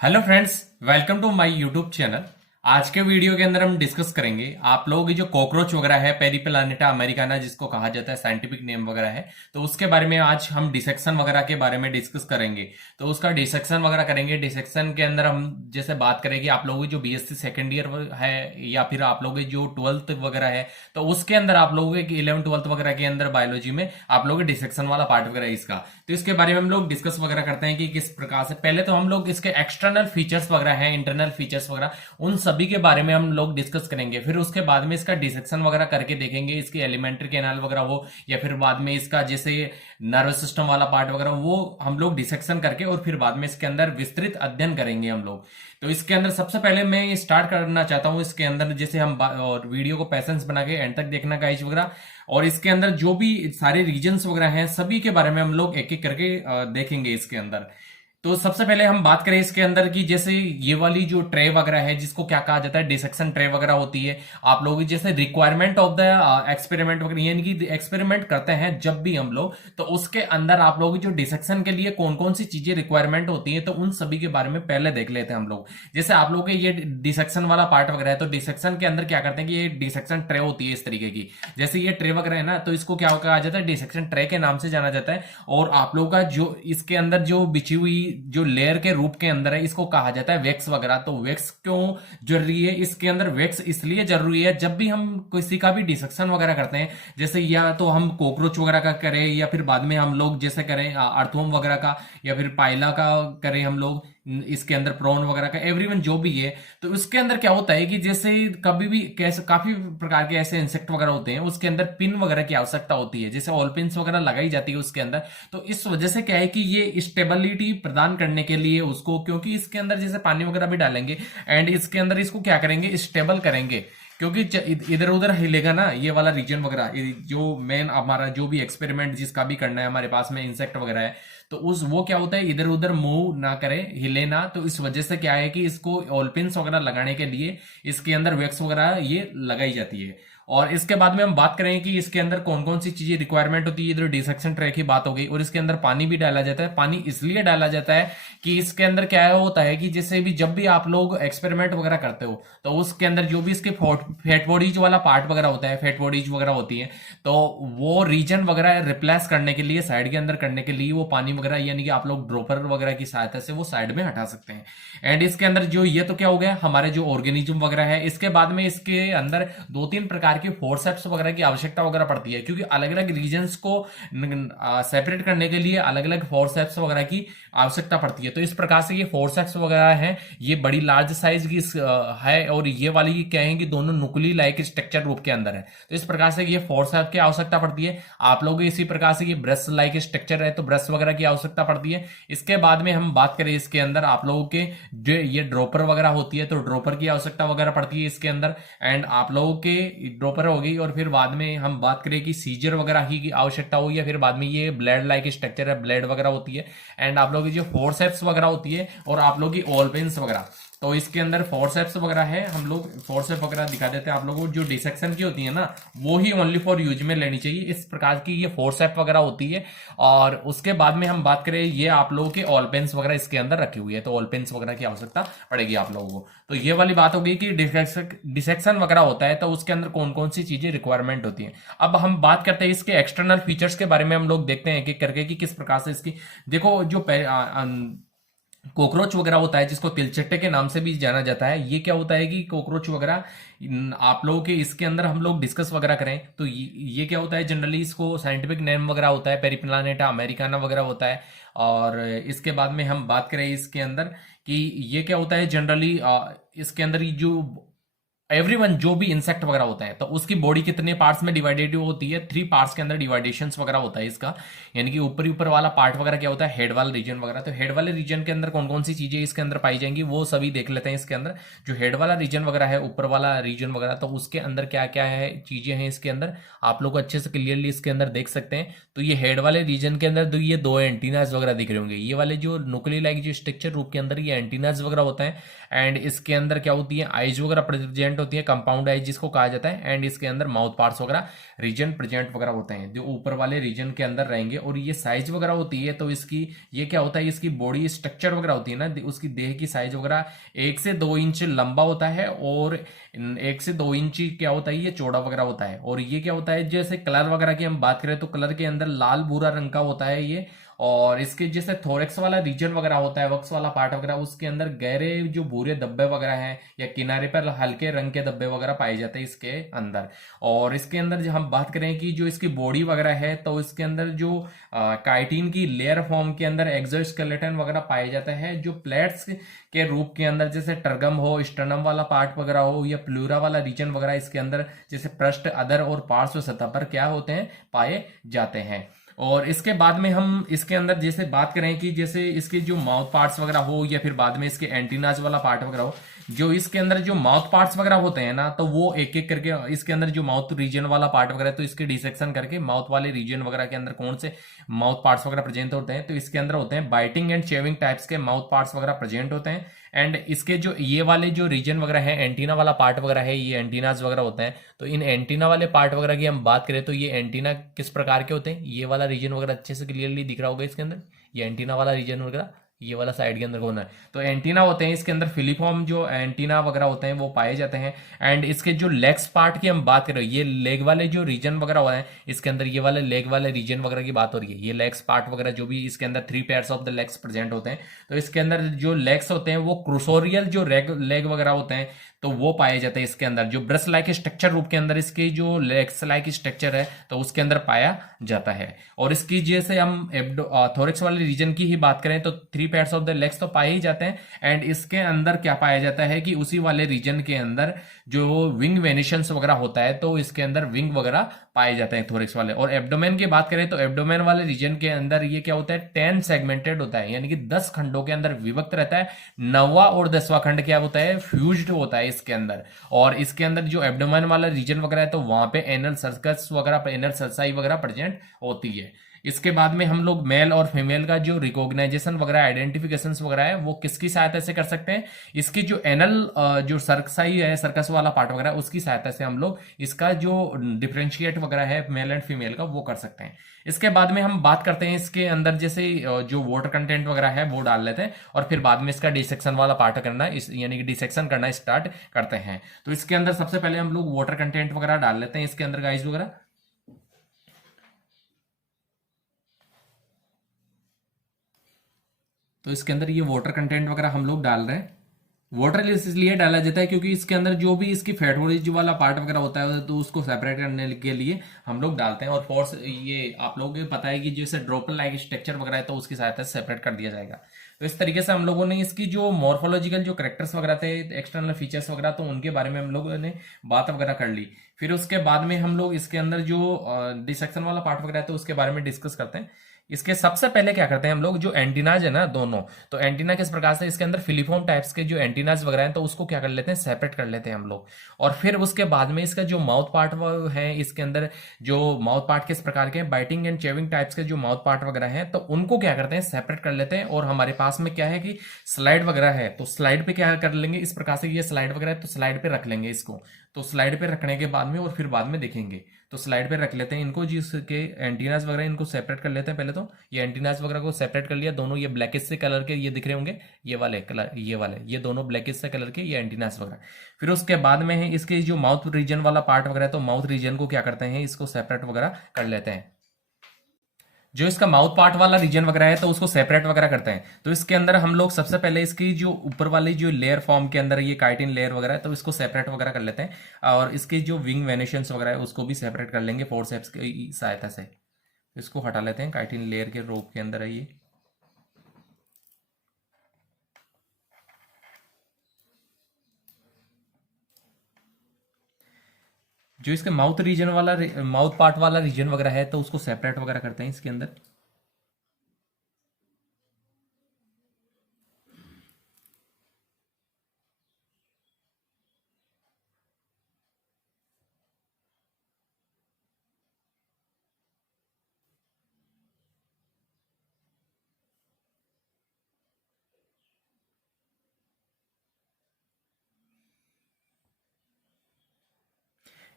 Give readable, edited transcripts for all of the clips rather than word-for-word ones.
Hello friends, welcome to my YouTube channel. आज के video के अंदर हम डिस्कस करेंगे आप लोगों की जो कॉकरोच वगैरह है, पेरिप्लानेटा अमेरिकाना जिसको कहा जाता है, साइंटिफिक नेम वगैरह है। तो उसके बारे में आज हम डिसेक्शन वगैरह के बारे में डिस्कस करेंगे। तो उसका डिसेक्शन वगैरह करेंगे। डिसेक्शन के अंदर हम जैसे बात करेंगे आप लोगों की जो बीएससी सेकेंड ईयर है या फिर आप लोगों की जो ट्वेल्थ वगैरह है, तो उसके अंदर आप लोगों के 11 ट्वेल्थ वगैरह के अंदर बायोलॉजी में आप लोगों के डिसेक्शन वाला पार्ट वगैरह है इसका। तो इसके बारे में हम लोग डिस्कस वगैरह करते हैं कि किस प्रकार से। पहले तो हम लोग इसके एक्सटर्नल फीचर्स वगैरह हैं, इंटरनल फीचर्स वगैरह, उन सभी के बारे में हम लोग डिस्कस करेंगे। फिर उसके बाद में इसका डिसेक्शन वगैरह करके देखेंगे, इसकी एलिमेंट्री कैनाल वगैरह हो, या फिर बाद में इसका जैसे नर्वस सिस्टम वाला पार्ट वगैरह, वो हम लोग डिसेक्शन करके और फिर बाद में इसके अंदर विस्तृत अध्ययन करेंगे हम लोग। तो इसके अंदर सबसे पहले मैं ये स्टार्ट करना चाहता हूँ इसके अंदर, जैसे हम और वीडियो को पैसेंस बना के एंड तक देखना गाइस वगैरह। और इसके अंदर जो भी सारे रीजन्स वगैरह हैं सभी के बारे में हम लोग एक एक करके देखेंगे इसके अंदर। तो सबसे पहले हम बात करें इसके अंदर की, जैसे ये वाली जो ट्रे वगैरह है जिसको क्या कहा जाता है, डिसेक्शन ट्रे वगैरह होती है। आप लोग जैसे रिक्वायरमेंट ऑफ द एक्सपेरिमेंट वगैरह, यानी कि एक्सपेरिमेंट करते हैं जब भी हम लोग, तो उसके अंदर आप लोग जो डिसेक्शन के लिए कौन कौन सी चीजें रिक्वायरमेंट होती है, तो उन सभी के बारे में पहले देख लेते हैं हम लोग। जैसे आप लोग के ये डिसेक्शन वाला पार्ट वगैरह है, तो डिसेक्शन के अंदर क्या करते हैं कि ये डिसेक्शन ट्रे होती है इस तरीके की। जैसे ये ट्रे वगैरह है ना, तो इसको क्या कहा जाता है, डिसेक्शन ट्रे के नाम से जाना जाता है। और आप लोगों का जो इसके अंदर जो बिछी हुई जो लेयर के रूप के अंदर है, इसको कहा जाता है वेक्स वगैरह। तो वेक्स क्यों जरूरी है इसके अंदर? वेक्स इसलिए जरूरी है जब भी हम किसी का भी डिसेक्शन वगैरह करते हैं, जैसे या तो हम कॉकरोच वगैरह का करें या फिर बाद में हम लोग जैसे करें अर्थवर्म वगैरह का, या फिर पाइला का करें हम लोग, इसके अंदर प्रॉन वगैरह का, एवरीवन जो भी है। तो उसके अंदर क्या होता है कि जैसे कभी भी कैसे काफी प्रकार के ऐसे इंसेक्ट वगैरह होते हैं, उसके अंदर पिन वगैरह की आवश्यकता होती है, जैसे ऑल पिन्स वगैरह लगाई जाती है उसके अंदर। तो इस वजह से क्या है कि ये स्टेबिलिटी प्रदान करने के लिए उसको, क्योंकि इसके अंदर जैसे पानी वगैरह भी डालेंगे एंड इसके अंदर इसको क्या करेंगे, स्टेबल करेंगे। क्योंकि इधर उधर हिलेगा ना ये वाला रीजन वगैरह, जो मेन हमारा जो भी एक्सपेरिमेंट जिसका भी करना है हमारे पास में इंसेक्ट वगैरह है, तो उस वो क्या होता है इधर उधर मूव ना करे, हिले ना। तो इस वजह से क्या है कि इसको ऑलपिन्स वगैरह लगाने के लिए इसके अंदर वैक्स वगैरह ये लगाई जाती है। और इसके बाद में हम बात करें कि इसके अंदर कौन कौन सी चीजें रिक्वायरमेंट होती है। इधर डिसेक्शन ट्रे की बात हो गई, और इसके अंदर पानी भी डाला जाता है। पानी इसलिए डाला जाता है कि इसके अंदर क्या होता है कि जैसे भी जब भी आप लोग एक्सपेरिमेंट वगैरह करते हो, तो उसके अंदर जो भी इसके फैट बॉडीज वाला पार्ट वगैरह होता है, फैट बॉडीज वगैरह होती है, तो वो रीजन वगैरह रिप्लेस करने के लिए, साइड के अंदर करने के लिए वो पानी वगैरह यानी कि आप लोग ड्रॉपर वगैरह की सहायता से वो साइड में हटा सकते हैं। एंड इसके अंदर जो ये तो क्या हो गया हमारे जो ऑर्गेनिज्म वगैरह है। इसके बाद में इसके अंदर दो तीन प्रकार के फोर्सेप्स वगैरह की आवश्यकता वगैरह पड़ती है, क्योंकि अलग अलग रीजन्स को सेपरेट करने के लिए अलग अलग फोर्सेप्स वगैरह की आवश्यकता पड़ती है। तो इस प्रकार से ये फोर्सेप्स वगैरह है, ये बड़ी लार्ज साइज की है, और ये वाली क्या है कि दोनों नुक्ली लाइक स्ट्रक्चर रूप के अंदर है। तो इस प्रकार से ये फोर्सेप्स की आवश्यकता पड़ती है। आप लोग इसी प्रकार से ये ब्रश लाइक स्ट्रक्चर है, तो ब्रश वगैरह की आवश्यकता पड़ती है। इसके बाद में हम बात करें इसके अंदर आप लोगों के जो ये ड्रॉपर वगैरह होती है, तो ड्रॉपर की आवश्यकता वगैरह पड़ती है इसके अंदर। एंड आप लोगों के ड्रॉपर हो गई, और फिर बाद में हम बात करें कि सीजर वगैरह की आवश्यकता होगी, या फिर बाद में ये ब्लेड लाइक स्ट्रक्चर है, ब्लेड वगैरह होती है। एंड आप लोगों की जो फोर्सेप्स वगैरह होती है, और आप लोगों की ऑल पेन्स वगैरह। तो इसके अंदर फोर्सेप्स वगैरह है, हम लोग फोर्सेप वगैरह दिखा देते हैं आप लोगों को। जो डिसेक्शन की होती है ना, वो ही ओनली फॉर यूज में लेनी चाहिए, इस प्रकार की ये फोर्सेप वगैरह होती है। और उसके बाद में हम बात करें, ये आप लोगों के ऑल पेन्स वगैरह इसके अंदर रखी हुई है, तो ऑल पेन्स वगैरह की आवश्यकता पड़ेगी आप लोगों को। तो ये वाली बात हो गई कि डिसेक्शन वगैरह होता है, तो उसके अंदर कौन कौन सी चीजें रिक्वायरमेंट होती है। अब हम बात करते हैं इसके एक्सटर्नल फीचर्स के बारे में, हम लोग देखते हैं एक एक करके कि किस प्रकार से इसकी। देखो जो कॉकरोच वगैरह होता है, जिसको तिलचट्टे के नाम से भी जाना जाता है, ये क्या होता है कि कॉकरोच वगैरह आप लोगों के इसके अंदर हम लोग डिस्कस वगैरह करें, तो ये क्या होता है, जनरली इसको साइंटिफिक नेम वगैरह होता है, पेरिप्लानेटा अमेरिकाना वगैरह होता है। और इसके बाद में हम बात करें इसके अंदर कि ये क्या होता है, जनरली इसके अंदर जो एवरीवन जो भी इंसेक्ट वगैरह होता है, तो उसकी बॉडी कितने पार्ट्स में डिवाइडेड होती है, 3 पार्ट्स के अंदर डिवाइडेशंस वगैरह होता है इसका। यानी कि ऊपर वाला पार्ट वगैरह क्या होता है, हेड वाला रीजन वगैरह। तो हेड वाले रीजन के अंदर कौन कौन सी चीजें इसके अंदर पाई जाएंगी वो सभी देख लेते हैं इसके अंदर। जो हेड वाला रीजन वगैरह है, ऊपर वाला रीजन वगैरह, तो उसके अंदर क्या क्या है चीजें हैं इसके अंदर, आप लोग अच्छे से क्लियरली इसके अंदर देख सकते हैं। तो ये हेड वाले रीजन के अंदर ये 2 एंटीनाज वगैरह दिख रहे होंगे, ये वाले जो न्यूक्लियोलाइक जो स्ट्रक्चर रूप के अंदर ये एंटीनाज वगैरह होता है। एंड इसके अंदर क्या होती है, आइज वगैरह प्रेजेंट होती है, कंपाउंड आई जिसको कहा जाता है, एंड इसके अंदर माउथ पार्ट्स वगैरह रीजन प्रेजेंट वगैरह होते हैं जो ऊपर वाले रीजन के अंदर रहेंगे। और ये साइज वगैरह होती है, तो इसकी ये क्या होता है, इसकी बॉडी स्ट्रक्चर वगैरह होती है ना, उसकी देह की साइज वगैरह 1 से 2 इंच लंबा होता है, और 1 से 2 इंच क्या होता है, ये चौड़ा वगैरह होता है। और ये क्या होता है, जैसे कलर वगैरह की हम बात करें तो कलर के अंदर लाल भूरा रंग का होता है ये। और इसके जैसे थोरेक्स वाला रीजन वगैरह होता है, वक्स वाला पार्ट वगैरह, उसके अंदर गहरे जो भूरे धब्बे वगैरह हैं, या किनारे पर हल्के रंग के धब्बे वगैरह पाए जाते हैं इसके अंदर। और इसके अंदर जब हम बात करें कि जो इसकी बॉडी वगैरह है, तो इसके अंदर जो काइटिन की लेयर फॉर्म के अंदर एक्सोस्केलेटन वगैरह पाए जाता है, जो प्लेट्स के रूप के अंदर, जैसे टर्गम हो, स्टर्नम वाला पार्ट वगैरह हो, या प्लूरा वाला रीजन वगैरह इसके अंदर जैसे पृष्ठ, अधर और पार्श्व सतह पर क्या होते हैं, पाए जाते हैं। और इसके बाद में हम इसके अंदर जैसे बात करें कि जैसे इसके जो माउथ पार्ट्स वगैरह हो, या फिर बाद में इसके एंटीनाज वाला पार्ट वगैरह हो, जो इसके अंदर जो माउथ पार्ट्स वगैरह होते हैं ना, तो वो एक एक करके इसके अंदर जो माउथ रीजन वाला पार्ट वगैरह, तो इसके डिसेक्शन करके माउथ वाले रीजन वगैरह के अंदर कौन से माउथ पार्ट्स वगैरह प्रेजेंट होते हैं, तो इसके अंदर होते हैं बाइटिंग एंड चेविंग टाइप्स के माउथ पार्ट्स वगैरह प्रेजेंट होते हैं। एंड इसके जो ये वाले जो रीजन वगैरह है, एंटीना वाला पार्ट वगैरह है, ये एंटीनाज वगैरह होते हैं। तो इन एंटीना वाले पार्ट वगैरह की हम बात करें तो ये एंटीना किस प्रकार के होते हैं, ये वाला रीजन वगैरह अच्छे से क्लियरली दिख रहा होगा इसके अंदर, ये एंटीना वाला रीजन वगैरह, ये वाला साइड के अंदर कौन है, तो एंटीना होते हैं इसके अंदर, फिलीफॉर्म जो एंटीना वगैरह होते हैं वो पाए जाते हैं। एंड इसके जो लेग्स पार्ट की हम बात करें, ये लेग वाले जो रीजन वगैरह होते हैं इसके अंदर, ये वाले लेग वाले रीजन वगैरह की बात हो रही है, ये लेग्स पार्ट वगैरह जो भी इसके अंदर 3 pairs of the legs present होते हैं। तो इसके अंदर जो लेग्स होते हैं वो क्रूसोरियल जो लेग वगैरह होते हैं, तो वो पाए जाते हैं इसके अंदर, जो ब्रश लाइक स्ट्रक्चर रूप के अंदर इसकी जो लेग्स लाइक स्ट्रक्चर है, तो उसके अंदर पाया जाता है। और इसकी जैसे हम थोरिक्स वाले रीजन की ही बात करें तो 3 पेयर्स ऑफ द लेग्स तो पाए ही जाते हैं। एंड इसके अंदर क्या पाया जाता है कि उसी वाले रीजन के अंदर जो विंग वेनिशंस वगैरह होता है, तो इसके अंदर विंग वगैरह पाए जाते हैं थोरिक्स वाले। और एब्डोमेन की बात करें तो एब्डोमेन वाले रीजन के अंदर ये क्या होता है, 10 सेगमेंटेड होता है, यानी कि 10 खंडों के अंदर विभक्त रहता है। 9वां और 10वां खंड क्या होता है, फ्यूज्ड होता है इसके अंदर। और इसके अंदर जो एब्डोमेन वाला रीजन वगैरह है, तो वहां पे एनल सर्कस वगैरह, एनल सरसाई वगैरह प्रेजेंट होती है। इसके बाद में हम लोग मेल और फीमेल का जो रिकॉग्नाइजेशन वगैरह, आइडेंटिफिकेशन वगैरह है, वो किसकी सहायता से कर सकते हैं, इसकी जो एनल जो सर्कसाई है, सर्कस वाला पार्ट वगैरह, उसकी सहायता से हम लोग इसका जो डिफ्रेंशिएट वगैरह है मेल एंड फीमेल का, वो कर सकते हैं। इसके बाद में हम बात करते हैं इसके अंदर जैसे जो वाटर कंटेंट वगैरह है वो डाल लेते हैं, और फिर बाद में इसका डिसेक्शन वाला पार्ट करना, इस यानी कि डिसेक्शन करना स्टार्ट करते हैं। तो इसके अंदर सबसे पहले हम लोग वाटर कंटेंट वगैरह डाल लेते हैं इसके अंदर गाइस वगैरह। तो इसके अंदर ये वाटर कंटेंट वगैरह हम लोग डाल रहे हैं। वाटर इसलिए डाला जाता है क्योंकि इसके अंदर जो भी इसकी फैटोरेज वाला पार्ट वगैरह होता है, तो उसको सेपरेट करने के लिए हम लोग डालते हैं। और फोर्स ये आप लोगों को पता है कि जैसे ड्रॉपलेट लाइक स्ट्रक्चर वगैरह है, तो उसकी सहायता से सेपरेट कर दिया जाएगा। तो इस तरीके से हम लोगों ने इसकी जो मॉर्फोलॉजिकल जो करेक्टर्स वगैरह थे, एक्सटर्नल फीचर्स वगैरह, तो उनके बारे में हम लोगों ने बात वगैरह कर ली। फिर उसके बाद में हम लोग इसके अंदर जो डिसेक्शन वाला पार्ट वगैरह है, तो उसके बारे में डिस्कस करते हैं। इसके सबसे पहले क्या करते हैं हम लोग, जो एंटीनाज है ना दोनों, तो एंटीना किस प्रकार से इसके अंदर फिलीफॉर्म टाइप्स के जो एंटीनाज वगैरह हैं, तो उसको क्या कर लेते हैं, सेपरेट कर लेते हैं हम लोग। और फिर उसके बाद में इसका जो माउथ पार्ट है, इसके अंदर जो माउथ पार्ट किस प्रकार के हैं, बाइटिंग एंड चेविंग टाइप्स के जो माउथ पार्ट वगैरह हैं, तो उनको क्या करते हैं, सेपरेट कर लेते हैं। और हमारे पास में क्या है कि स्लाइड वगैरह है, तो स्लाइड पे क्या कर लेंगे, इस प्रकार से ये स्लाइड वगैरह है, तो स्लाइड पे रख लेंगे इसको। तो स्लाइड पे रखने के बाद में और फिर बाद में देखेंगे, तो स्लाइड पे रख लेते हैं इनको, जिसके एंटीनास वगैरह इनको सेपरेट कर लेते हैं पहले। तो ये एंटीनास वगैरह को सेपरेट कर लिया, दोनों ये ब्लैकिश से कलर के ये दिख रहे होंगे, ये वाले कलर, ये दोनों ब्लैकिश से कलर के ये एंटीनास वगैरह। फिर उसके बाद में है इसके जो माउथ रीजन वाला पार्ट वगैरह, तो माउथ रीजन को क्या करते हैं, इसको सेपरेट वगैरह कर लेते हैं। जो इसका माउथ पार्ट वाला रीजन वगैरह है, तो उसको सेपरेट वगैरह करते हैं। तो इसके अंदर हम लोग सबसे पहले इसकी जो ऊपर वाली जो लेयर फॉर्म के अंदर ये काइटिन लेयर वगैरह है, तो इसको सेपरेट वगैरह कर लेते हैं। और इसकी जो विंग वेनेशंस वगैरह है उसको भी सेपरेट कर लेंगे फोर्सेप्स की सहायता से। इसको हटा लेते हैं, काइटिन लेयर के रोप के अंदर है ये। जो इसके माउथ रीजन वाला, माउथ पार्ट वाला रीजन वगैरह है, तो उसको सेपरेट वगैरह करते हैं इसके अंदर।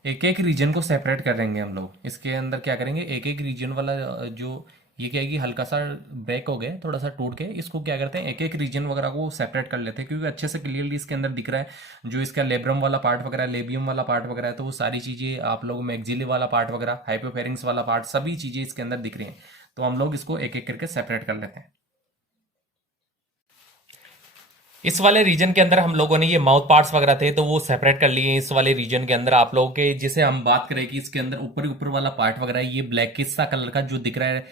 एक एक रीजन को सेपरेट करेंगे हम लोग। इसके अंदर क्या करेंगे, एक एक रीजन वाला जो ये क्या है कि हल्का सा ब्रेक हो गया, थोड़ा सा टूट के, इसको क्या करते हैं एक एक रीजन वगैरह को सेपरेट कर लेते हैं, क्योंकि अच्छे से क्लियरली इसके अंदर दिख रहा है जो इसका लेब्रम वाला पार्ट वगैरह, लेबियम वाला पार्ट वगैरह है, तो वो सारी चीज़ें आप लोग मैक्सिली वाला पार्ट वगैरह, हाइपोफेरिंग्स वाला पार्ट, सभी चीज़ें इसके अंदर दिख रही हैं। तो हम लोग इसको एक एक करके सेपरेट कर लेते हैं। इस वाले रीजन के अंदर हम लोगों ने ये माउथ पार्ट्स वगैरह थे तो वो सेपरेट कर लिए इस वाले रीजन के अंदर। आप लोगों के जिसे हम बात करें कि इसके अंदर ऊपर ऊपर वाला पार्ट वगैरह ये ब्लैकिश सा कलर का जो दिख रहा है,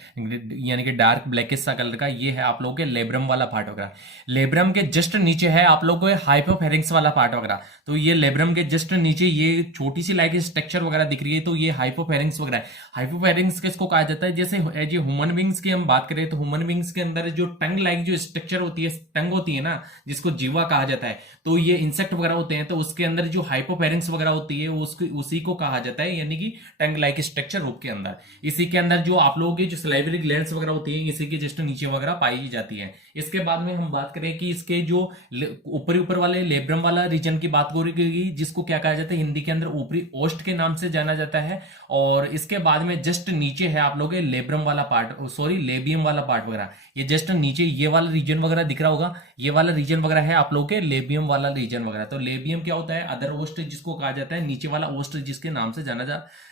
यानी कि डार्क ब्लैकिश सा कलर का, ये है आप लोगों के लेब्रम वाला पार्ट वगैरह। लेब्रम के जस्ट नीचे है आप लोगों को हाइपोफेरिंक्स वाला पार्ट वगैरह। तो ये लेब्रम के जस्ट नीचे ये छोटी सी लाइक स्ट्रक्चर वगैरह दिख रही है, तो ये हाइपोफेरिंक्स वगैरह है। हाइपोफेरिंक्स किसको कहा जाता है, जैसे एज ए ह्यूमन बींग्स की हम बात करें तो ह्यूमन बींग्स के अंदर जो टंग लाइक जो स्ट्रक्चर होती है, टंग होती है ना, जिसको जीवा कहा जाता है, तो ये इंसेक्ट वगैरह होते हैं, तो उसके अंदर जो हाइपोफेरिंक्स वगैरह होती है उसको उसी को कहा जाता है, यानी कि टंग लाइक स्ट्रक्चर रूप के अंदर। इसी के अंदर जो आप लोगों की जो सलाइवरी ग्लैंड्स वगैरह होती है इसी के जस्ट नीचे वगैरह पाई जाती है। इसके बाद में हम बात करें कि इसके जो ऊपरी ऊपर वाले लेब्रम वाला रीजन की बात करेगी, जिसको क्या कहा जाता है हिंदी के अंदर ऊपरी ओस्ट के नाम से जाना जाता है। और इसके बाद में जस्ट नीचे है आप लोग लेब्रम वाला पार्ट, सॉरी लेबियम वाला पार्ट वगैरह। ये जस्ट नीचे ये वाला रीजन वगैरह दिख रहा होगा, ये वाला रीजन वगैरह है आप लोग के लेबियम वाला रीजन वगैरह। तो लेबियम क्या होता है, अदर ओस्ट जिसको कहा जाता है, नीचे वाला ओस्ट जिसके नाम से जाना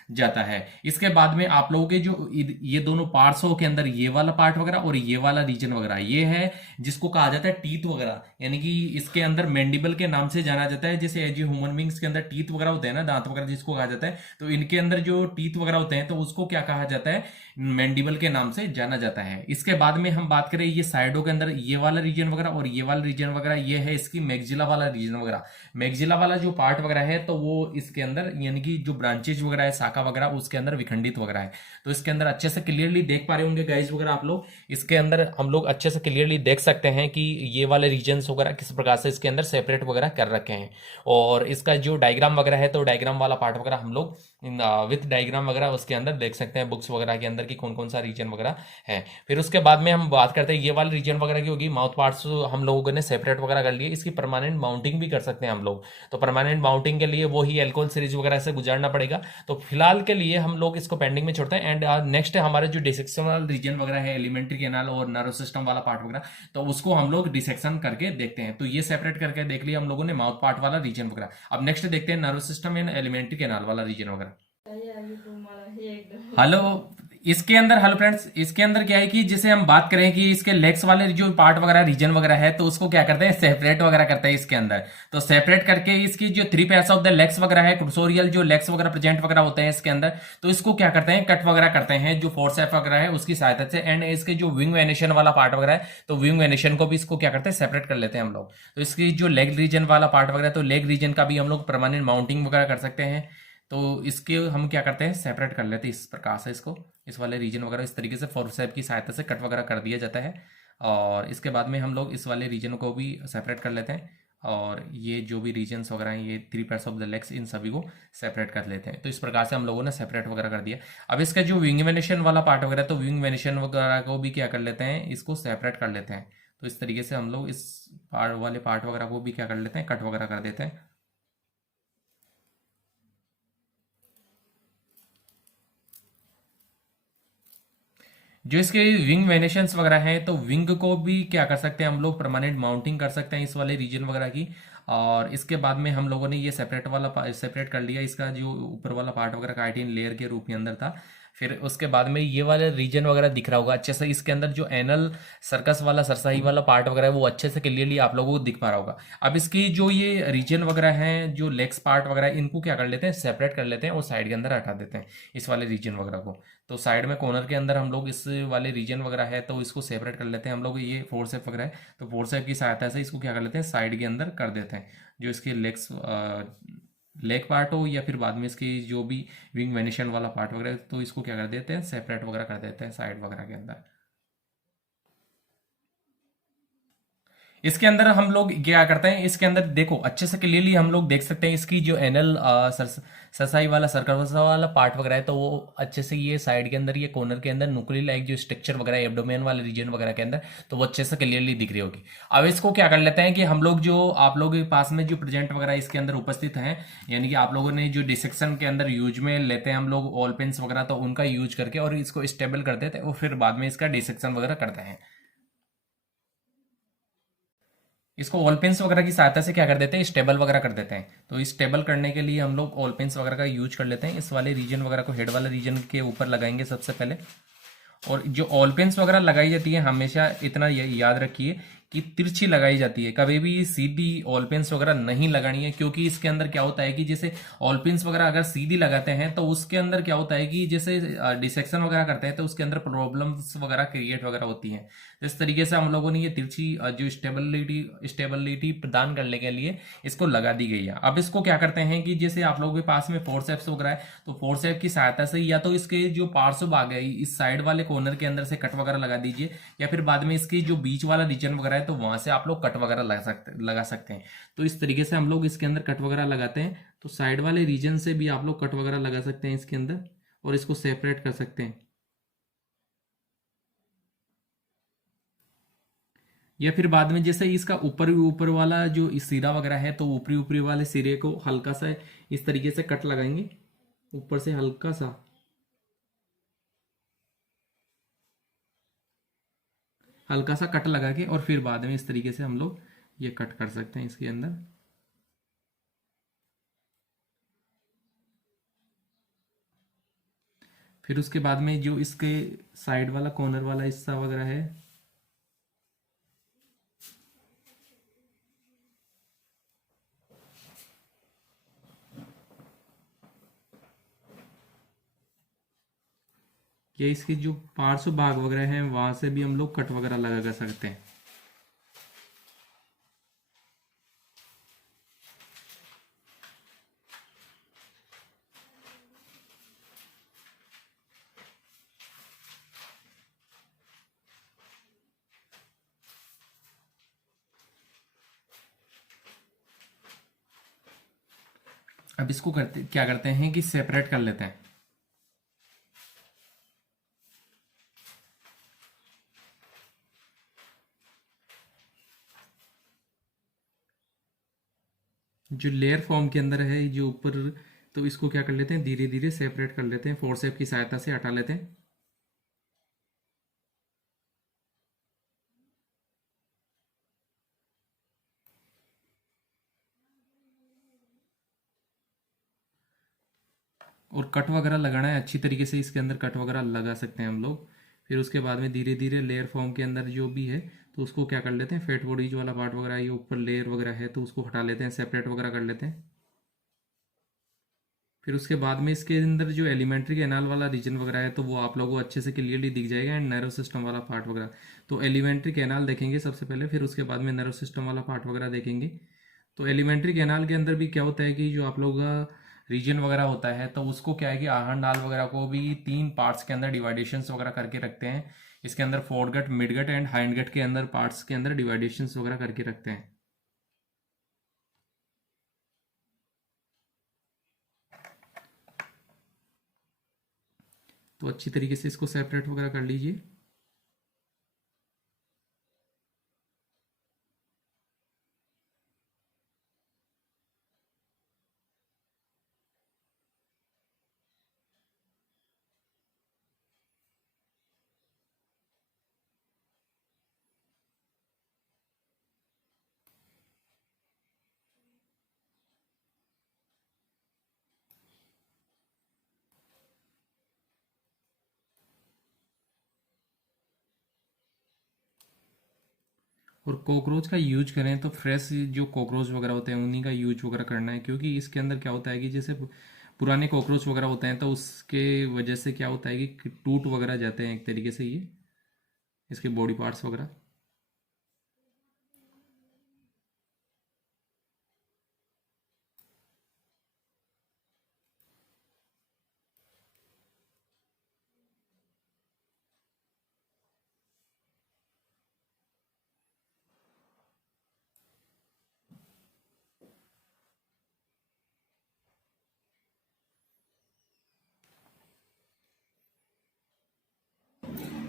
जाता है। इसके बाद में आप लोगों के जो ये दोनों पार्ट्स के अंदर ये वाला पार्ट वगैरह और ये वाला रीजन वगैरह, ये है जिसको कहा जाता है टीथ वगैरह, यानी कि इसके अंदर मैंडिबल के नाम से जाना जाता है। जैसे एज ह्यूमन बींग्स के अंदर टीथ वगैरह होते हैं ना, दांत वगैरह जिसको कहा जाता है, तो इनके अंदर जो टीथ वगैरह होते हैं तो उसको क्या कहा जाता है, मैंडिबल के नाम से जाना जाता है। इसके बाद में हम बात करें ये साइडों के अंदर ये वाला रीजन वगैरह और ये वाला रीजन वगैरह, ये है इसकी मैक्सिला वाला रीजन वगैरह। मैक्सिला वाला जो पार्ट वगैरह है तो वो इसके अंदर यानी कि जो ब्रांचेज वगैरह है, शाखा वगैरह, उसके अंदर विखंडित वगैरह है। तो इसके अंदर अच्छे से क्लियरली देख पा रहे होंगे गाइज वगैरह आप लोग, इसके अंदर हम लोग अच्छे से क्लियरली देख सकते हैं कि ये वाले रीजन्स वगैरह किस प्रकार से इसके अंदर सेपरेट वगैरह कर रखे हैं। और इसका जो डायग्राम वगैरह है तो डायग्राम वाला पार्ट वगैरह हम लोग विथ डायग्राम वगैरह उसके अंदर देख सकते हैं बुक्स वगैरह के अंदर कि कौन कौन सा रीजन वगैरह है। फिर उसके बाद में हम बात करते हैं ये वाले रीजन वगैरह की होगी माउथ पार्ट्स हम लोगों ने सेपरेट वगैरह कर लिए। इसकी परमानेंट माउंटिंग भी कर सकते हैं हम लोग, तो परमानेंट माउंटिंग के लिए वही एल्कोहल सीरीज वगैरह से गुजारना पड़ेगा। तो फिलहाल के लिए हम लोग इसको पेंडिंग में छोड़ते हैं। एंड नेक्स्ट हमारे जो डिसेक्शनल रीजन वगैरह है, एलिमेंट्री कैनाल और नर्व सिस्टम वाला पार्ट वगैरह, तो उसको हम लोग डिसेक्शन करके देखते हैं। तो ये सेपरेट करके देख लिया हम लोगों ने माउथ पार्ट वाला रीजन वगैरह। अब नेक्स्ट देखते हैं nerve system and alimentary canal वाला रीजन वगैरह। हेलो, इसके अंदर हेलो फ्रेंड्स, इसके अंदर क्या है कि जैसे हम बात करें कि इसके लेग्स वाले जो पार्ट वगैरह रीजन वगैरह है तो उसको क्या करते हैं, सेपरेट वगैरह करते हैं इसके अंदर। तो सेपरेट करके इसकी जो three pairs of the legs वगैरह है, क्रुसोरियल जो लेग्स वगैरह प्रेजेंट वगैरह होते हैं इसके अंदर, तो इसको क्या करते हैं, कट वगैरह करते हैं जो फोर्सेप वगैरह है उसकी सहायता से। एंड इसके जो विंग वेनेशन वाला पार्ट वगैरह है तो विंग वेनेशन को भी इसको क्या करते हैं, सेपरेट कर लेते हैं हम लोग। तो इसकी जो लेग रीजन वाला पार्ट वगैरह, तो लेग रीजन का भी हम लोग परमानेंट माउंटिंग वगैरह कर सकते हैं। तो इसके हम क्या करते हैं, सेपरेट कर लेते हैं इस प्रकार से इसको, इस वाले रीजन वगैरह इस तरीके से फोर्सेप की सहायता से कट वगैरह कर दिया जाता है। और इसके बाद में हम लोग इस वाले रीजन को भी सेपरेट कर लेते हैं। और ये जो भी रीजन्स वगैरह हैं, ये three pairs of the legs, इन सभी को सेपरेट कर लेते हैं। तो इस प्रकार से हम लोगों ने सेपरेट वगैरह कर दिया। अब इसका जो विंग वेनेशन वाला पार्ट वगैरह, तो विंग वेनेशन वगैरह को भी क्या कर लेते हैं, इसको सेपरेट कर लेते हैं। तो इस तरीके से हम लोग इस पार्ट वाले पार्ट वगैरह को भी क्या कर लेते हैं, कट वगैरह कर देते हैं। जो इसके विंग वेनेशंस वगैरह हैं तो विंग को भी क्या कर सकते हैं हम लोग, परमानेंट माउंटिंग कर सकते हैं इस वाले रीजन वगैरह की। और इसके बाद में हम लोगों ने ये सेपरेट कर लिया, इसका जो ऊपर वाला पार्ट वगैरह काइटिन लेयर के रूप के अंदर था। फिर उसके बाद में ये वाला रीजन वगैरह दिख रहा होगा अच्छे से, इसके अंदर जो एनल सर्कस वाला सरसाई वाला पार्ट वगैरह है वो अच्छे से क्लियरली आप लोगों को दिख पा रहा होगा। अब इसकी जो ये रीजन वगैरह हैं, जो लेग्स पार्ट वगैरह, इनको क्या कर लेते हैं, सेपरेट कर लेते हैं और साइड के अंदर हटा देते हैं इस वाले रीजन वगैरह को। तो साइड में कॉर्नर के अंदर हम लोग इस वाले रीजन वगैरह है तो इसको सेपरेट कर लेते हैं हम लोग। ये फोर्सेप वगैरह है तो फोर्सेप की सहायता से इसको क्या कर लेते हैं, साइड के अंदर कर देते हैं। जो इसके लेग पार्ट हो या फिर बाद में इसकी जो भी विंग वेनिशन वाला पार्ट वगैरह, तो इसको क्या कर देते हैं, सेपरेट वगैरह कर देते हैं साइड वगैरह के अंदर। इसके अंदर हम लोग क्या करते हैं, इसके अंदर देखो अच्छे से क्लियरली हम लोग देख सकते हैं इसकी जो एनल सरसाई वाला सर्कल वाला पार्ट वगैरह है, तो वो अच्छे से ये साइड के अंदर, ये कॉर्नर के अंदर न्यूक्लियर लाइक जो स्ट्रक्चर वगैरह है एब्डोमेन वाले रीजन वगैरह के अंदर, तो वो अच्छे से क्लियरली दिख रही होगी। अब इसको क्या कर लेते हैं कि हम लोग जो आप लोगों के पास में जो प्रेजेंट वगैरह इसके अंदर उपस्थित हैं, यानी कि आप लोगों ने जो डिसेक्शन के अंदर यूज में लेते हैं हम लोग ऑल पेंस वगैरह, तो उनका यूज करके और इसको स्टेबल कर देते हैं और फिर बाद में इसका डिसेक्शन वगैरह करते हैं। इसको ऑल पेंस वगैरह की सहायता से क्या कर देते हैं, स्टेबल वगैरह कर देते हैं। तो इस स्टेबल करने के लिए हम लोग ऑल पेंस वगैरह का यूज कर लेते हैं। इस वाले रीजन वगैरह को हेड वाले रीजन के ऊपर लगाएंगे सबसे पहले। और जो ऑल पेंस वगैरह लगाई जाती है, हमेशा इतना याद रखिए कि तिरछी लगाई जाती है, कभी भी सीधी ऑल पेंस वगैरह नहीं लगानी है। क्योंकि इसके अंदर क्या होता है कि जैसे ऑल पेंस वगैरह अगर सीधी लगाते हैं तो उसके अंदर क्या होता है कि जैसे डिसेक्शन वगैरह करते हैं तो उसके अंदर प्रॉब्लम्स वगैरह क्रिएट वगैरह होती हैं। तो इस तरीके से हम लोगों ने ये तिरछी जो स्टेबिलिटी प्रदान करने के लिए इसको लगा दी गई है। अब इसको क्या करते हैं कि जैसे आप लोगों के पास में फोर्सेप्स वगैरह है, तो फोर्सेप की सहायता से या तो इसके जो पार्श्व भाग है इस साइड वाले कॉर्नर के अंदर से कट वगैरह लगा दीजिए, या फिर बाद में इसकी जो बीच वाला रीजन वगैरह है तो वहां से आप लोग कट वगैरह लगा सकते हैं। तो इस तरीके से हम लोग इसके अंदर कट वगैरह लगाते हैं। तो साइड वाले रीजन से भी आप लोग कट वगैरह लगा सकते हैं इसके अंदर, और इसको सेपरेट कर सकते हैं। या फिर बाद में जैसे इसका ऊपर ऊपर वाला जो सिरा वगैरह है, तो ऊपरी ऊपरी वाले सिरे को हल्का सा इस तरीके से कट लगाएंगे, ऊपर से हल्का सा, हल्का सा कट लगा के, और फिर बाद में इस तरीके से हम लोग ये कट कर सकते हैं इसके अंदर। फिर उसके बाद में जो इसके साइड वाला कॉर्नर वाला हिस्सा वगैरह है, या इसके जो पार्श्व भाग वगैरह हैं वहां से भी हम लोग कट वगैरह लगा कर सकते हैं। अब इसको करते क्या करते हैं कि सेपरेट कर लेते हैं। जो लेयर फॉर्म के अंदर है जो ऊपर, तो इसको क्या कर लेते हैं, धीरे धीरे सेपरेट कर लेते हैं, फोर्सेप की सहायता से हटा लेते हैं। और कट वगैरह लगाना है अच्छी तरीके से, इसके अंदर कट वगैरह लगा सकते हैं हम लोग। फिर उसके बाद में धीरे धीरे लेयर फॉर्म के अंदर जो भी है, तो उसको क्या कर लेते हैं, फेट बॉडीज वाला पार्ट वगैरह ये ऊपर लेयर वगैरह है तो उसको हटा लेते हैं, सेपरेट वगैरह कर लेते हैं। फिर उसके बाद में इसके अंदर जो एलिमेंट्री कैनाल वाला रीजन वगैरह है, तो वो आप लोगों को अच्छे से क्लियरली दिख जाएगा, एंड नर्व सिस्टम वाला पार्ट वगैरह। तो एलिमेंट्री कैनाल देखेंगे सबसे पहले, फिर उसके बाद में नर्व सिस्टम वाला पार्ट वगैरह देखेंगे। तो एलिमेंट्री कैनाल के अंदर भी क्या होता है कि जो आप लोग का रीजन वगैरह होता है, तो उसको क्या है कि आहर नाल वगैरह को भी तीन पार्ट्स के अंदर डिवाइडेशंस वगैरह करके रखते हैं। इसके अंदर फोरगट, मिडगट एंड हाइंडगट के अंदर पार्ट्स के अंदर डिवाइडेशंस वगैरह करके रखते हैं। तो अच्छी तरीके से इसको सेपरेट वगैरह कर लीजिए। और कॉकरोच का यूज करें तो फ्रेश जो कॉकरोच वगैरह होते हैं उन्हीं का यूज वगैरह करना है। क्योंकि इसके अंदर क्या होता है कि जैसे पुराने कॉकरोच वगैरह होते हैं, तो उसके वजह से क्या होता है कि टूट वगैरह जाते हैं एक तरीके से ये इसके बॉडी पार्ट्स वगैरह।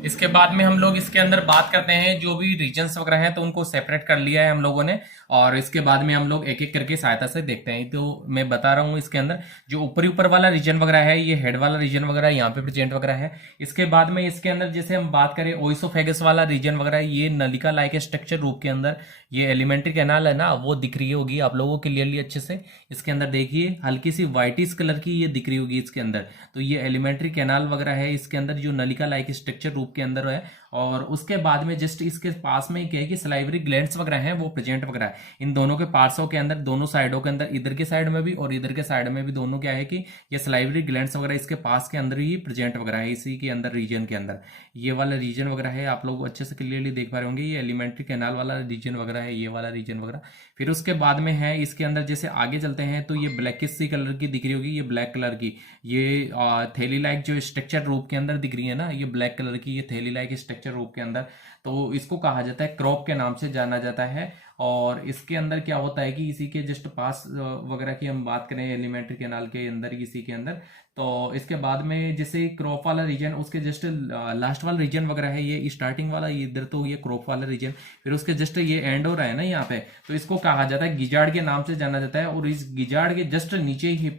इसके बाद में हम लोग इसके अंदर बात करते हैं जो भी रीजन्स वगैरह हैं तो उनको सेपरेट कर लिया है हम लोगों ने, और इसके बाद में हम लोग एक एक करके सहायता से देखते हैं। तो मैं बता रहा हूँ इसके अंदर जो ऊपर वाला रीजन वगैरह है, ये हेड वाला रीजन वगैरह यहाँ पे प्रेजेंट वगैरह है। इसके बाद में इसके अंदर जैसे हम बात करें ओइसोफेगस वाला रीजन वगैरह, ये नलिका लाइक स्ट्रक्चर रूप के अंदर ये एलिमेंट्री कैनाल है ना, वो दिख रही होगी आप लोगों के क्लियरली अच्छे से। इसके अंदर देखिए हल्की सी व्हाइटिश कलर की ये दिख रही होगी इसके अंदर, तो ये एलिमेंट्री कैनाल वगैरह है इसके अंदर जो नलिका लाइक स्ट्रक्चर रूप के अंदर है। और उसके बाद में जस्ट इसके पास में क्या है कि सलाइवरी ग्लैंड्स वगैरह हैं वो प्रेजेंट वगैरह है इन दोनों के पार्ट्सों के अंदर, दोनों साइडों के अंदर, इधर के साइड में भी और इधर के साइड में भी, दोनों क्या है कि ये सलाइवरी ग्लैंड्स वगैरह इसके पास के अंदर ही प्रेजेंट वगैरह है, इसी के अंदर रीजन के अंदर ये वाला रीजन वगैरह है। आप लोग अच्छे से क्लियरली देख पा रहे होंगे ये एलिमेंट्री कैनाल वाला रीजन वगैरह है, ये वाला रीजन वगैरह। फिर उसके बाद में है इसके अंदर जैसे आगे चलते हैं तो ये ब्लैकिश सी कलर की दिख रही होगी, ये ब्लैक कलर की ये थैली लाइक जो स्ट्रक्चर रूप के अंदर दिख रही है ना, ये ब्लैक कलर की ये थैली लाइक स्ट्रक्चर रूप के अंदर, तो इसको कहा जाता है क्रॉप के नाम से जाना जाता है। और इसके अंदर क्या होता है कि इसी के जस्ट पास वगैरह की हम बात करें एलिमेंट्री कैनाल के अंदर, इसी के अंदर, तो इसके बाद में जैसे क्रॉप वाला रीजन उसके जस्ट लास्ट वाला रीजन वगैरह है, ये स्टार्टिंग वाला इधर तो ये क्रॉप वाला रीजन, फिर उसके जस्ट ये एंड हो रहा है ना यहाँ पे, तो इसको कहा जाता है गिजार्ड के नाम से जाना जाता है। और इस गिजार्ड के जस्ट नीचे ही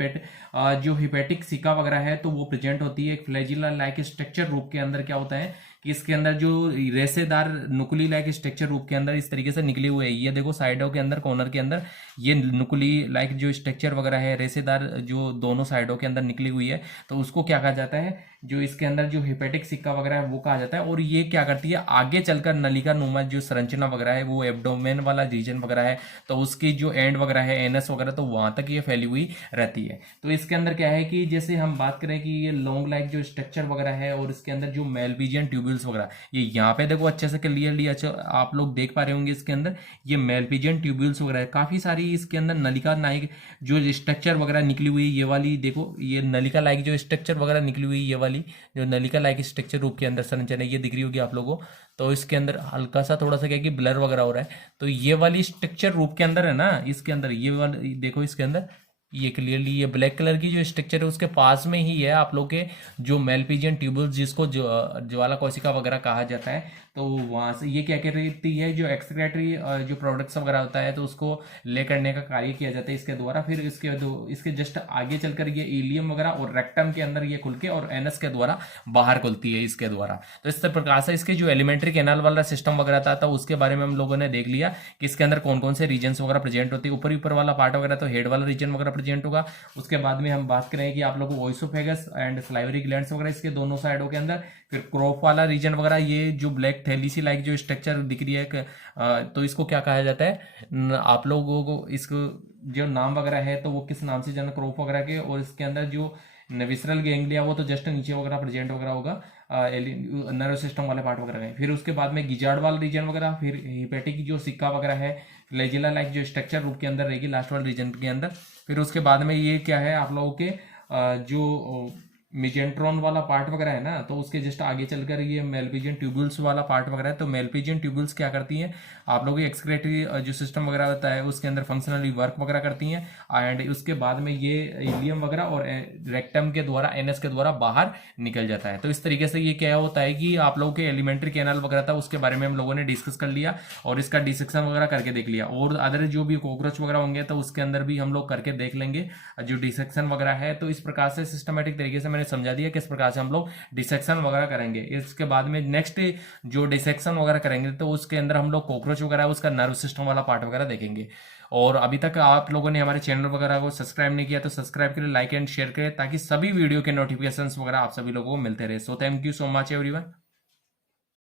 जो हिपेटिक सिका वगैरह है तो वो प्रेजेंट होती है एक फ्लैजिला लाइक स्ट्रक्चर रूप के अंदर। क्या होता है कि इसके अंदर जो रेसेदार नुकुली लाइक स्ट्रक्चर रूप के अंदर इस तरीके से निकले हुए हैं, ये देखो साइडों के अंदर कॉर्नर के अंदर ये नुकुली लाइक जो स्ट्रक्चर वगैरह है रेसेदार जो दोनों साइडों के अंदर निकली हुई है, तो उसको क्या कहा जाता है, जो इसके अंदर जो हिपेटिक सिक्का वगैरह है वो कहा जाता है। और ये क्या करती है आगे चलकर नलिका नुमा जो संरचना वगैरह है वो एब्डोमेन वाला रीजन वगैरह है, तो उसकी जो एंड वगैरह है एनएस वगैरह, तो वहां तक ये फैली हुई रहती है। तो इसके अंदर क्या है कि जैसे हम बात करें कि ये लॉन्ग लाइक जो स्ट्रक्चर वगैरह है और इसके अंदर जो मेलपिजियन ट्यूब्यूल्स वगैरह, ये यहाँ पे देखो अच्छे से क्लियरली अच्छा आप लोग देख पा रहे होंगे इसके अंदर ये मेलपिजियन ट्यूब्यूल्स वगैरह है, काफी सारी इसके अंदर नलिका नाइक जो स्ट्रक्चर वगैरह निकली हुई, ये वाली देखो ये नलिका लाइक जो स्ट्रक्चर वगैरह निकली हुई, ये वाली जो नलिका लाइक स्ट्रक्चर रूप के अंदर संरचना ये दिख रही होगी आप लोगों को। तो इसके अंदर हल्का सा थोड़ा सा क्या कि ब्लर वगैरह हो रहा है, तो ये वाली स्ट्रक्चर रूप के अंदर है ना, इसके अंदर ये वाली देखो इसके अंदर ये क्लियरली ये ब्लैक कलर की जो स्ट्रक्चर है उसके पास में ही है आप लोग के जो मेलपिजियन ट्यूबल्स जिसको ज्वाला कोशिका वगैरह कहा जाता है, तो वहां से ये क्या कहती है जो एक्सक्रेटरी जो प्रोडक्ट्स वगैरह होता है तो उसको ले करने का कार्य किया जाता है इसके द्वारा। फिर इसके जस्ट आगे चलकर ये इलियम वगैरह और रेक्टम के अंदर ये खुल के और एनस के द्वारा बाहर खुलती है इसके द्वारा। तो इस प्रकार से इसके जो एलिमेंट्री कैनाल वाला सिस्टम वगैरह था उसके बारे में हम लोगों ने देख लिया कि इसके अंदर कौन कौन से रीजन वगैरह प्रेजेंट होती है। ऊपर वाला पार्ट वगैरह तो हेड वाला रीजन वगैरह प्रेजेंट होगा। उसके बाद में हम बात करें कि आप लोगों को ओइसोफेगस एंड सलाइवरी ग्लैंड्स वगैरह इसके दोनों साइडों के अंदर, फिर क्रॉप वाला रीजन वगैरह ये जो ब्लैक थैली सी लाइक जो स्ट्रक्चर दिख रही है तो इसको क्या कहा जाता है, आप लोगों को इसको जो नाम वगैरह है तो वो किस नाम से जाना क्रॉप वगैरह के। और इसके अंदर जो विसरल गैंग्लिया वो तो जस्ट नीचे वगैरह प्रेजेंट वगैरह होगा नर्व सिस्टम वाले पार्ट वगैरह है। फिर उसके बाद में गिजार्ड वाला रीजन वगैरह, फिर हिपेटिक जो सिक्का वगैरह है फ्लैजिला लाइक जो स्ट्रक्चर रूप के अंदर रहेगी लास्ट वाले रीजन के अंदर। फिर उसके बाद में ये क्या है आप लोगों के जो मिजेंट्रॉन वाला पार्ट वगैरह है ना, तो उसके जस्ट आगे चलकर ये मेलपिजियन ट्यूबुल्स वाला पार्ट वगैरह है। तो मेलपिजियन ट्यूबुल्स क्या करती हैं आप लोगों की एक्सक्रेटरी जो सिस्टम वगैरह होता है उसके अंदर फंक्शनली वर्क वगैरह करती हैं। एंड उसके बाद में ये इलियम वगैरह और रेक्टम के द्वारा एनएस के द्वारा बाहर निकल जाता है। तो इस तरीके से ये क्या होता है कि आप लोगों के एलिमेंट्री कैनाल वगैरह था उसके बारे में हम लोगों ने डिस्कस कर लिया और इसका डिसेक्शन वगैरह करके देख लिया। और अदर जो भी कॉकरोच वगैरह होंगे तो उसके अंदर भी हम लोग करके देख लेंगे जो डिसेक्शन वगैरह है। तो इस प्रकार से सिस्टमेटिक तरीके से मैंने समझा दिया किस प्रकार से हम लोग डिसेक्शन वगैरह करेंगे। इसके बाद में नेक्स्ट जो डिसेक्शन वगैरह करेंगे तो उसके अंदर हम लोग कॉकरोच वगैरह उसका नर्व सिस्टम वाला पार्ट वगैरह देखेंगे। और अभी तक आप लोगों ने हमारे चैनल वगैरह को सब्सक्राइब नहीं किया तो सब्सक्राइब करें, लाइक एंड शेयर करें ताकि सभी वीडियो के नोटिफिकेशंस वगैरह आप सभी लोगों को मिलते रहे। So thank you so much everyone.